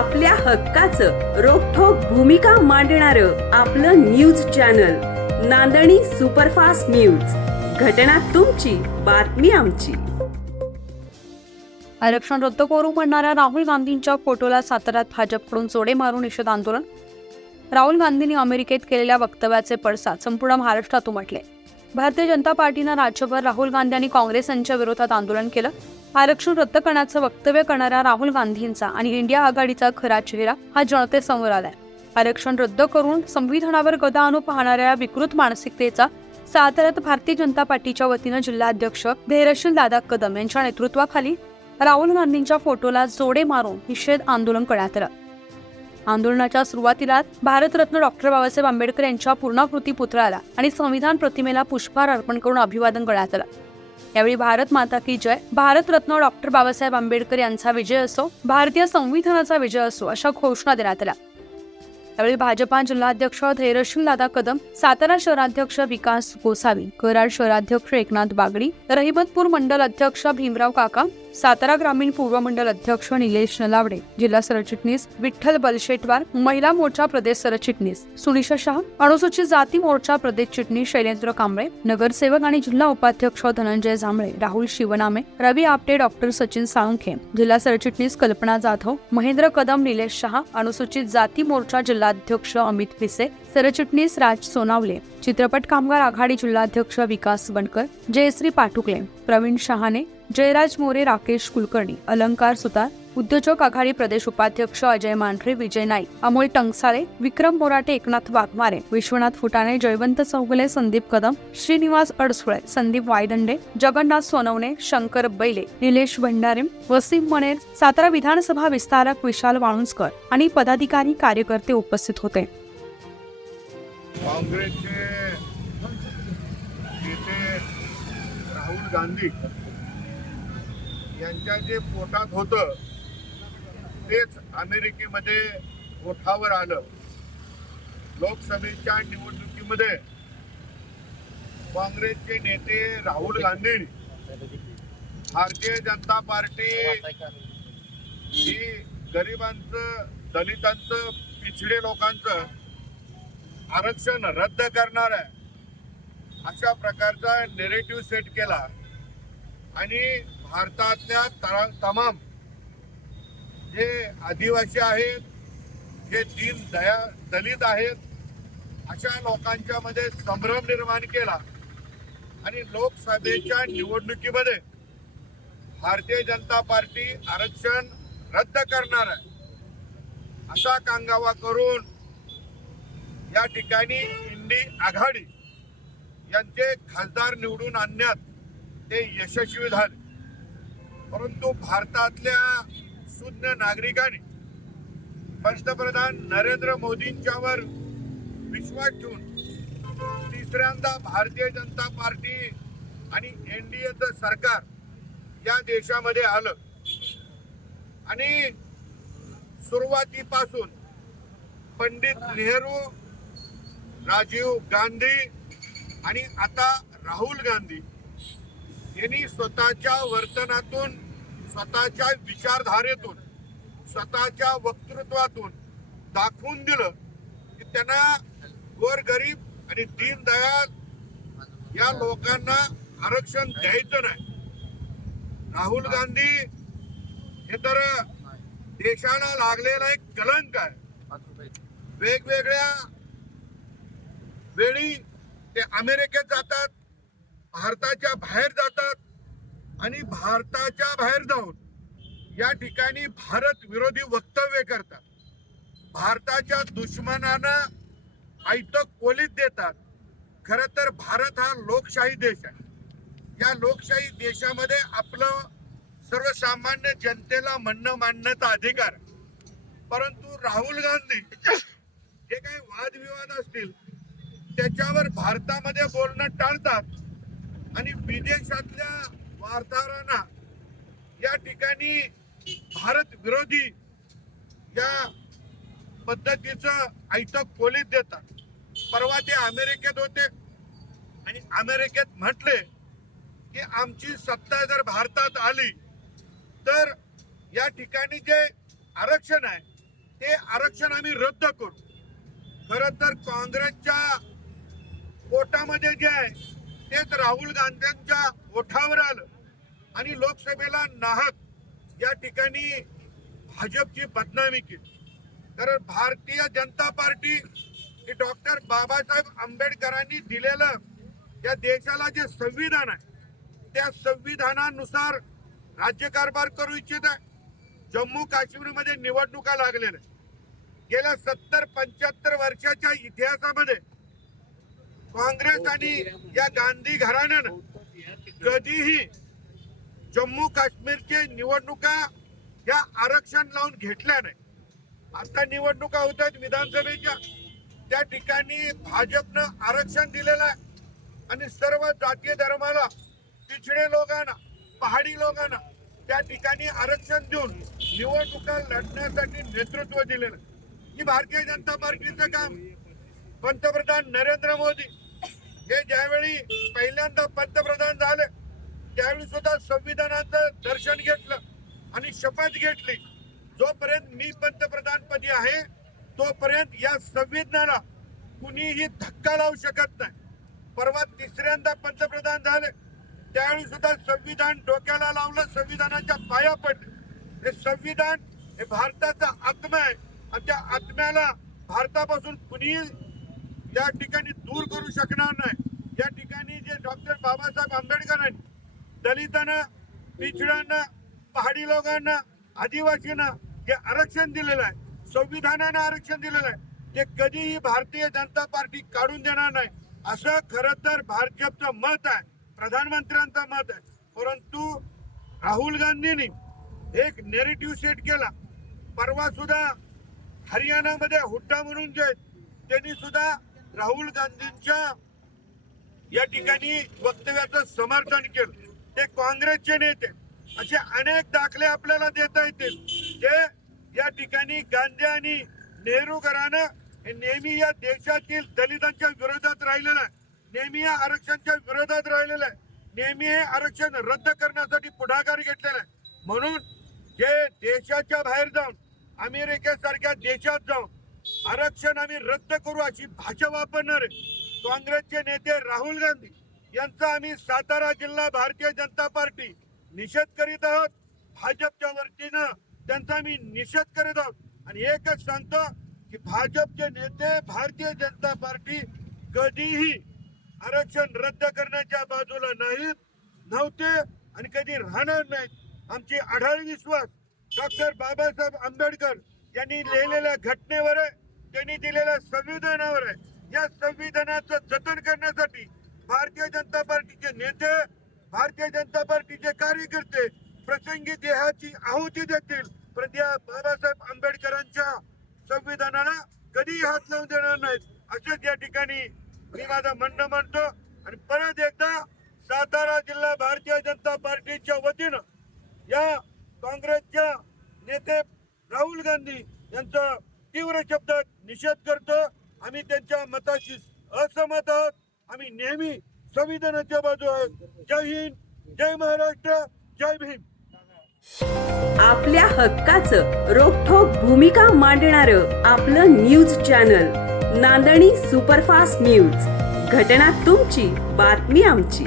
आपल्या हक्काचं रोखोक भूमिका मांडणार आपलं news channel Nandani superfast news. घटना तुमची बातमी आमची. आरक्षण रद्द करू म्हणणाऱ्या राहुल गांधींच्या फोटोला साताऱ्यात भाजपकडून जोडे मारून निषेध आंदोलन. राहुल गांधींनी अमेरिकेत केलेल्या वक्तव्याचे पडसाद संपूर्ण महाराष्ट्रात उमटले. भारतीय जनता पार्टीनं राज्यभर राहुल गांधी आणि काँग्रेस यांच्या विरोधात आंदोलन केलं. आरक्षण रद्द करण्याचं वक्तव्य करणाऱ्या राहुल गांधींचा आणि इंडिया आघाडीचा खरा चेहरा हा जनतेसमोर आलाय. आरक्षण रद्द करून संविधानावर गदा आणू पाहणाऱ्या विकृत मानसिकतेचा साताऱ्यात भारतीय जनता पार्टीच्या वतीनं जिल्हाध्यक्ष धैर्यशील दादा कदम यांच्या नेतृत्वाखाली राहुल गांधींच्या फोटोला जोडे मारून निषेध आंदोलन करण्यात आलं. आंदोलनाच्या सुरुवातीला भारतरत्न डॉक्टर बाबासाहेब आंबेडकर यांच्या पूर्णाकृती पुतळ्याला आणि संविधान प्रतिमेला पुष्पहार अर्पण करून अभिवादन करण्यात आलं. यावेळी भारत माता की जय. भारतरत्न डॉक्टर बाबासाहेब आंबेडकर यांचा विजय असो भारतीय संविधानाचा विजय असो अशा घोषणा देण्यात आल्या. यावेळी भाजपा जिल्हाध्यक्ष धैर्यशील दादा कदम सातारा शहराध्यक्ष विकास गोसावी कराड शहराध्यक्ष एकनाथ बागडी रहिमतपूर मंडल अध्यक्ष भीमराव काका सातारा ग्रामीण पूर्व मंडल अध्यक्ष निलेश नलावडे जिल्हा सरचिटणीस विठ्ठल बलशेटवार महिला मोर्चा प्रदेश सरचिटणीस सुनिशा शाह अनुसूचित जाती मोर्चा प्रदेश चिटणीस शैलेंद्र कांबळे नगरसेवक आणि जिल्हा उपाध्यक्ष धनंजय जांभळे राहुल शिवनामे रवी आपटे डॉक्टर सचिन साळुंखे जिल्हा सरचिटणीस कल्पना जाधव महेंद्र कदम निलेश शहा अनुसूचित जाती मोर्चा जिल्हाध्यक्ष अमित पिसे सरचिटणीस राज सोनावले चित्रपट कामगार आघाडी जिल्हाध्यक्ष विकास बनकर जयश्री पाठुकले प्रवीण शहाणे जयराज मोरे राकेश कुलकर्णी अलंकार सुतार उद्योजक आघाडी प्रदेश उपाध्यक्ष अजय मांढरे विजय नाईक अमोल टंगसाळे विक्रम बोराटे एकनाथ वाघमारे विश्वनाथ फुटाणे जयवंत चौगुले संदीप कदम श्रीनिवास अडसुळे संदीप वायदंडे जगन्नाथ सोनवणे शंकर बैले निलेश भंडारे वसीम मनेर सातारा विधानसभा विस्तारक विशाल वाळुंजकर आणि पदाधिकारी कार्यकर्ते उपस्थित होते. काँग्रेसचे नेते राहुल गांधी यांच्या जे पोटात होतं तेच अमेरिकेमध्ये ओठावर आलं. लोकसभेच्या निवडणुकीमध्ये काँग्रेसचे नेते राहुल गांधी भारतीय जनता पार्टी ही गरिबांचं दलितांचं पिछडे लोकांचं आरक्षण रद्द करणार आहे. अशा प्रकारचा नेरेटिव्ह सेट केला. आणि भारतातल्या तमाम जे आदिवासी आहेत जे दीन दया दलित आहेत अशा लोकांच्या मध्ये संभ्रम निर्माण केला. आणि लोकसभेच्या निवडणुकीमध्ये भारतीय जनता पार्टी आरक्षण रद्द करणार आहे. असा कांगावा करून या ठिकाणी इंडी आघाडी यांचे खासदार निवडून आणण्यात ते यशस्वी झाले. परंतु भारतातल्या शून्य नागरिकांनी पंतप्रधान नरेंद्र मोदींच्यावर विश्वास ठेवून तिसऱ्यांदा भारतीय जनता पार्टी आणि एन डी एनडीएचं सरकार या देशामध्ये आलं. आणि सुरुवातीपासून पंडित नेहरू राजीव गांधी आणि आता राहुल गांधी यांनी स्वतःच्या वर्तनातून स्वतःच्या विचारधारेतून स्वतःच्या वक्तृत्वातून दाखवून दिलं की त्यांना गोरगरीब आणि दीनदयाल या लोकांना आरक्षण द्यायचं नाही. राहुल गांधी हे तर देशाला लागलेला एक कलंक आहे. वेगवेगळ्या वेळी ते अमेरिकेत जातात भारताच्या बाहेर जातात आणि भारताच्या बाहेर जाऊन या ठिकाणी भारत विरोधी वक्तव्य करतात. भारताच्या दुश्मनांना आयतक कोलीत देतात. खर तर भारत हा लोकशाही देश आहे. या लोकशाही देशामध्ये आपलं सर्वसामान्य जनतेला म्हणणं मांडण्याचा अधिकार परंतु राहुल गांधी जे काही वादविवाद असतील त्याच्यावर भारतामध्ये बोलणं टाळतात. आणि विदेशातल्या वार्ताहरांना या ठिकाणी भारत विरोधी या पद्धतीचं ऐतक खोलीत देतात. परवा ते अमेरिकेत होते. आणि अमेरिकेत म्हटले की आमची सत्ता जर भारतात आली तर या ठिकाणी जे आरक्षण आहे ते आरक्षण आम्ही रद्द करू. खरं तर काँग्रेसच्या पोटामध्ये जे आहे तेच राहुल गांधींच्या ओठावर आलं आणि लोकसभेला नाहक या ठिकाणी भाजपची बदनामी केली. कारण भारतीय जनता पार्टी हे डॉक्टर बाबासाहेब आंबेडकरांनी दिलेलं या देशाला जे संविधान आहे त्या संविधानानुसार राज्यकारभार करू इच्छित आहे. जम्मू काश्मीरमध्ये निवडणुका लागलेल्या गेल्या सत्तर पंच्याहत्तर वर्षाच्या इतिहासामध्ये काँग्रेस आणि या गांधी घराण्यानं कधीही जम्मू काश्मीरचे निवडणुका या आरक्षण लावून घेतल्या नाही. आता निवडणुका होत आहेत विधानसभेच्या. त्या ठिकाणी भाजपनं आरक्षण दिलेलं आहे. आणि सर्व जातीय धर्माला पिछडे लोकांना पहाडी लोकांना त्या ठिकाणी आरक्षण देऊन निवडणुका लढण्यासाठी नेतृत्व दिलेलं आहे. ही भारतीय जनता पार्टीचं काम. पंतप्रधान नरेंद्र मोदी हे ज्यावेळी पहिल्यांदा पंतप्रधान झाले त्यावेळी सुद्धा संविधानाचं दर्शन घेतलं आणि शपथ घेतली. जोपर्यंत मी पंतप्रधान पदी आहे तोपर्यंत या संविधानाला कुणीही धक्का लावू शकत नाही. परवा तिसऱ्यांदा पंतप्रधान झाले त्यावेळी सुद्धा संविधान डोक्याला लावलं संविधानाच्या पाया पडले. हे संविधान हे भारताचा आत्मा आहे आणि त्या आत्म्याला भारतापासून कुणीही या ठिकाणी दूर करू शकणार नाही या ठिकाणी जे डॉक्टर बाबासाहेब आंबेडकरांनी दलितांना पिछड्यांना पहाडी लोकांना आदिवासींना जे आरक्षण दिलेलं आहे संविधानानं आरक्षण दिलेलं आहे ते कधीही भारतीय जनता पार्टी काढून देणार नाही. असं खरं तर भाजपचं मत आहे प्रधानमंत्र्यांचं मत आहे. परंतु राहुल गांधींनी एक नेरेटिव्ह सेट केला. परवा सुद्धा हरियाणामध्ये हुड्डा म्हणून जे आहेत, त्यांनी सुद्धा राहुल गांधींच्या या ठिकाणी वक्तव्याचं समर्थन केलं. ते काँग्रेसचे नेते असे अनेक दाखले आपल्याला देता येतील. जे या ठिकाणी गांधी आणि नेहरू घराणं हे नेहमी या देशातील दलितांच्या विरोधात राहिलेलं आहे. नेहमी या आरक्षणच्या विरोधात राहिलेलं आहे. नेहमी हे आरक्षण रद्द करण्यासाठी पुढाकार घेतलेला आहे. म्हणून जे देशाच्या बाहेर जाऊन अमेरिकेसारख्या देशात जाऊन आरक्षण आम्ही रद्द करू अशी भाषा वापरणारे काँग्रेसचे नेते राहुल गांधी यांचा आम्ही सातारा जिल्हा भारतीय जनता पार्टी निषेध करीत आहोत. भाजपच्या वतीनं त्यांचा आम्ही निषेध करीत आहोत. आणि एकच सांगतो की भाजपचे नेते भारतीय जनता पार्टी कधीही आरक्षण रद्द करण्याच्या बाजूला नाहीत नव्हते आणि कधी राहणार नाहीत. आमची आढाळ विश्वास डॉक्टर बाबासाहेब आंबेडकर यांनी लिहिलेल्या घटनेवर आहे. त्यांनी दिलेल्या संविधानावर आहे. या संविधानाचं जतन करण्यासाठी भारतीय जनता पार्टीचे नेते भारतीय जनता पार्टीचे कार्यकर्ते प्रसंगी देहाची आहुती देतील. पण या बाबासाहेब आंबेडकरांच्या संविधानाला कधीही हात लावून देणार नाहीत. असेच या ठिकाणी मी माझं म्हणणं म्हणतो आणि परत एकदा सातारा जिल्हा भारतीय जनता पार्टीच्या वतीनं या काँग्रेसच्या नेते राहुल गांधी यांचं तीव्र शब्दात निषेध करतो. आम्ही त्यांच्या मताशी असहमत आहोत. आम्ही नेहमी संविधानाच्या बाजू आहोत. जय हिंद जय महाराष्ट्र जय भीम. आपल्या हक्काचं रोखोक भूमिका मांडणारं आपलं news channel Nandani superfast news. घटना तुमची बातमी आमची.